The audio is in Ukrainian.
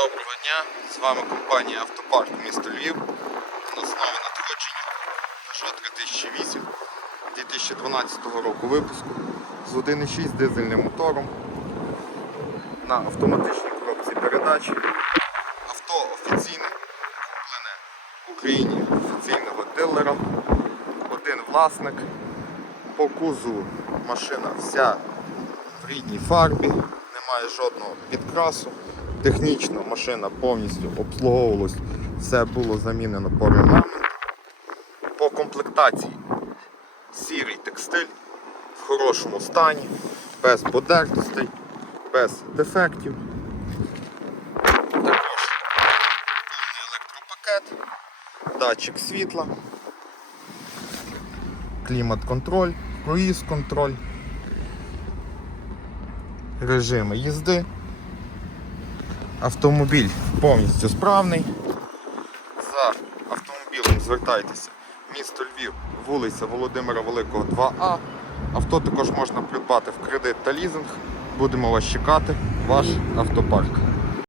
Доброго дня! З вами компанія Автопарк місто Львів. На основі надходження Peugeot 3008 2012 року випуску з 1.6 дизельним мотором на автоматичній коробці передач. Авто офіційне, куплене в Україні офіційного дилера. Один власник. По кузову машина вся в рідній фарбі, немає жодного підкрасу. Технічно машина повністю обслуговувалась, все було замінено по регламенту. По комплектації сірий текстиль в хорошому стані, без подертостей, без дефектів. Також повний електропакет, датчик світла, клімат-контроль, круїз-контроль, режими їзди. Автомобіль повністю справний. За автомобілем звертайтеся. Місто Львів, вулиця Володимира Великого 2А. Авто також можна придбати в кредит та лізинг. Будемо вас чекати, ваш автопарк.